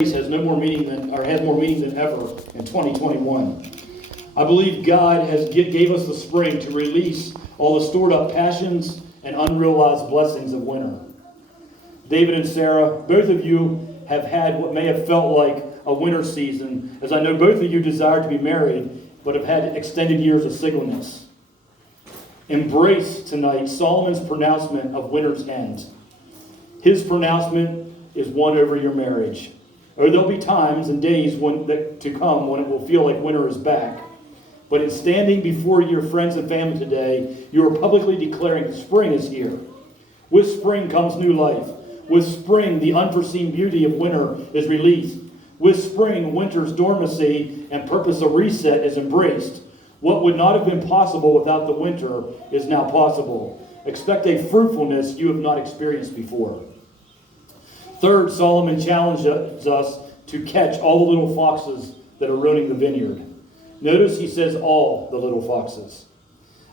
has no more meaning than, or has more meaning than ever in 2021. I believe God gave us the spring to release all the stored up passions and unrealized blessings of winter. David and Sarah, both of you have had what may have felt like a winter season, as I know both of you desire to be married, but have had extended years of singleness. Embrace tonight Solomon's pronouncement of winter's end. His pronouncement is won over your marriage. Or there'll be times and days to come when it will feel like winter is back. But in standing before your friends and family today, you are publicly declaring spring is here. With spring comes new life. With spring, the unforeseen beauty of winter is released. With spring, winter's dormancy and purpose of reset is embraced. What would not have been possible without the winter is now possible. Expect a fruitfulness you have not experienced before. Third, Solomon challenges us to catch all the little foxes that are ruining the vineyard. Notice he says all the little foxes.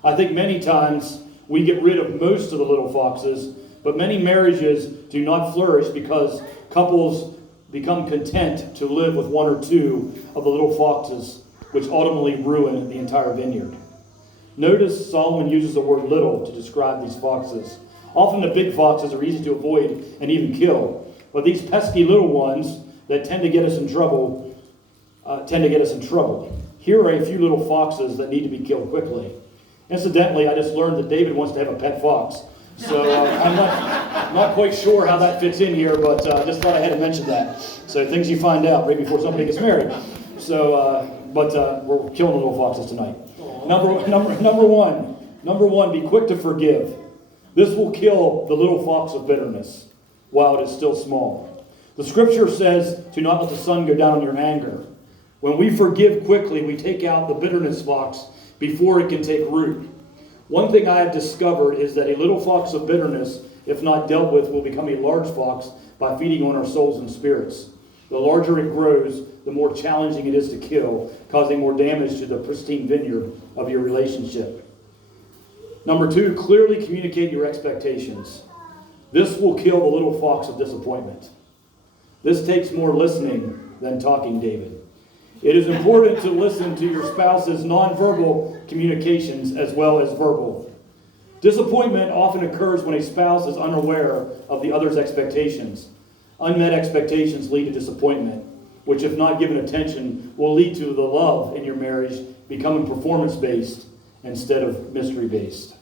I think many times we get rid of most of the little foxes, but many marriages do not flourish because couples become content to live with one or two of the little foxes, which ultimately ruin the entire vineyard. Notice Solomon uses the word little to describe these foxes. Often the big foxes are easy to avoid and even kill. But these pesky little ones that tend to get us in trouble, Here are a few little foxes that need to be killed quickly. Incidentally, I just learned that David wants to have a pet fox. So I'm not quite sure how that fits in here, but just thought I had to mention that. So things you find out right before somebody gets married. So, we're killing little foxes tonight. Number one, be quick to forgive. This will kill the little fox of bitterness while it is still small. The scripture says to not let the sun go down on your anger. When we forgive quickly, we take out the bitterness fox before it can take root. One thing I have discovered is that a little fox of bitterness, if not dealt with, will become a large fox by feeding on our souls and spirits. The larger it grows, the more challenging it is to kill, causing more damage to the pristine vineyard of your relationship. Number two, clearly communicate your expectations. This will kill the little fox of disappointment. This takes more listening than talking, David. It is important to listen to your spouse's nonverbal communications as well as verbal. Disappointment often occurs when a spouse is unaware of the other's expectations. Unmet expectations lead to disappointment, which if not given attention will lead to the love in your marriage becoming performance-based instead of mystery-based.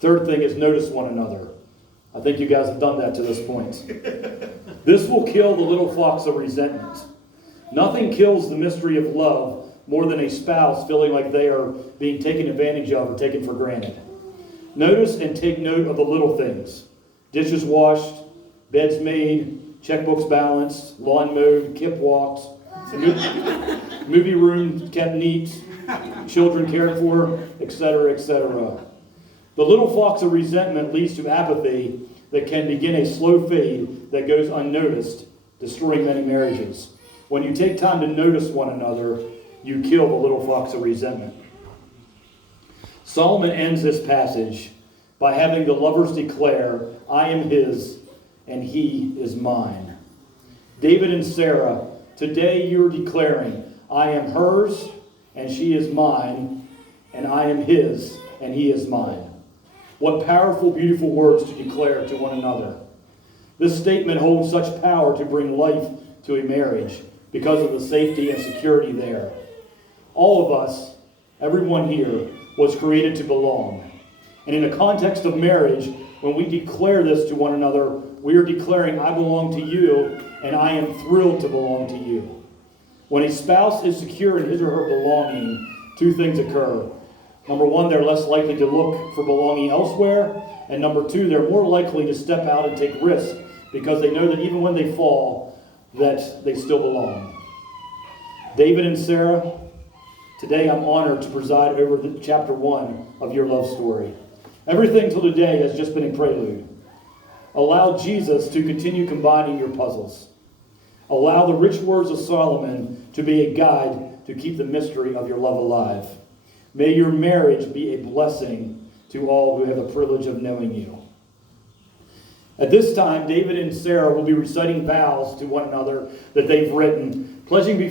Third thing is notice one another. I think you guys have done that to this point. This will kill the little fox of resentment. Nothing kills the mystery of love more than a spouse feeling like they are being taken advantage of or taken for granted. Notice and take note of the little things. Dishes washed, beds made, checkbooks balanced, lawn mowed, kip walks, movie room kept neat, children cared for, etc., etc. The little fox of resentment leads to apathy that can begin a slow fade that goes unnoticed, destroying many marriages. When you take time to notice one another, you kill the little fox of resentment. Solomon ends this passage by having the lovers declare, I am his and he is mine. David and Sarah, today you're declaring, I am hers and she is mine, and I am his and he is mine. What powerful, beautiful words to declare to one another. This statement holds such power to bring life to a marriage because of the safety and security there. All of us, everyone here, was created to belong. And in the context of marriage, when we declare this to one another, we are declaring, I belong to you, and I am thrilled to belong to you. When a spouse is secure in his or her belonging, two things occur. Number one, they're less likely to look for belonging elsewhere. And number two, they're more likely to step out and take risks because they know that even when they fall, that they still belong. David and Sarah, today I'm honored to preside over chapter 1 of your love story. Everything till today has just been a prelude. Allow Jesus to continue combining your puzzles. Allow the rich words of Solomon to be a guide to keep the mystery of your love alive. May your marriage be a blessing to all who have the privilege of knowing you. At this time, David and Sarah will be reciting vows to one another that they've written, pledging before